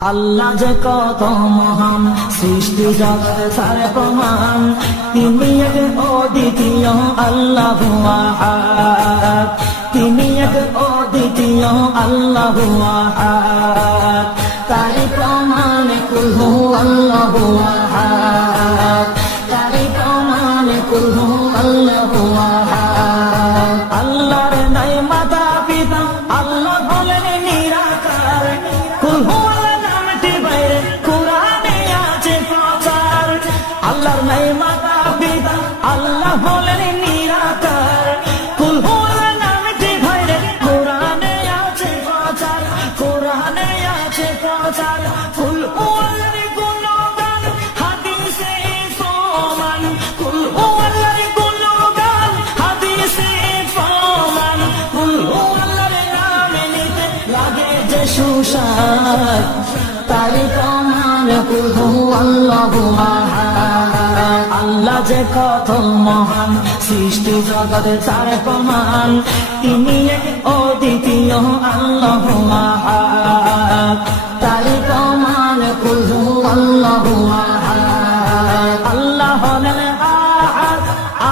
আল্লাহ যে কত মহান, সৃষ্টি জগৎ তার প্রমাণ। তিনি এক অদ্বিতীয় আল্লাহু আহাদ, তিনি এক অদ্বিতীয় আল্লাহু আহাদ। তারই প্রমাণে কুল হু আল্লাহু আহাদ, তারই প্রমাণে কুল হু আল্লাহু আহাদ। আল্লাহর নাই মাতা পিতা, আল্লাহ হলেন নিরাকার। কুল হু আল্লাহর নাই মাতা পিতা, আল্লাহ হলেন নিরাকার। কুল হু আল্লাহ নামটি ভাইরে কোরআনে আছে প্রচার, কোরআনে আছে প্রচার। কুল হু আল্লাহর গুণগান হাদিসে প্রমাণ, কুল হু আল্লাহর গুণগান হাদিসে প্রমাণ। কুল হু আল্লাহর নামে নিতে লাগে যে সুশান, তারই প্রমাণ কুল হু আল্লাহু আহাদ। আল্লাহ যে কত মহান, সৃষ্টি জগৎ তার প্রমাণ। তিনি এক অদ্বিতীয় আল্লাহু আহাদ, তারই প্রমাণ কুল হু আল্লাহু আহাদ। আল্লাহ হলেন আহাদ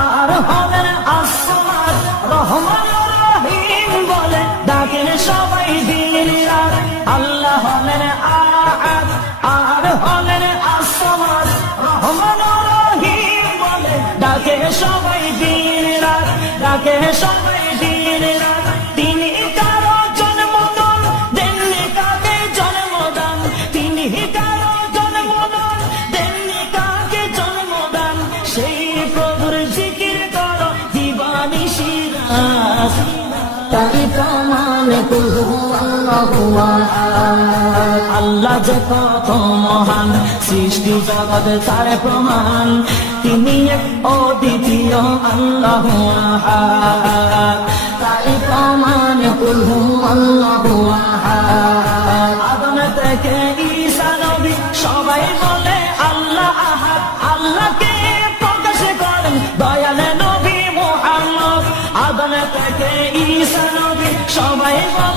আর হলেন as-সামাদ, রহমান রহিম বলে ডাকেন সবাই দিন রাত। আল্লাহ হলেন আহাদ আর হলেন as-সামাদ, রহমান রহিম বলে ডাকে সবাই দিন রাত, ডাকে সবাই দিন রাত। তিনি কারো জন্মদান দেননি কাকে জন্মদান, তিনি কারো জন্মদান দেননি কাকে জন্মদান। সেই প্রভুর জিকির করো দিবানিশি রাত, তারই প্রমাণে কুল হু আল্লাহু আহাদ। আল্লাহ যে কত মহান, সৃষ্টি জগৎ তার প্রমাণ। তিনি এক অদ্বিতীয় আল্লাহু আহাদ, তারই প্রমাণে কুল হু আল্লাহু আহাদ। আদম থেকে ঈসা নবী সবাই বলে আল্লাহ আহাদ, আল্লাহকে প্রকাশ করেন দয়াল নবী মুহাম্মদ। আদম থেকে ঈসা নবী সবাই বলে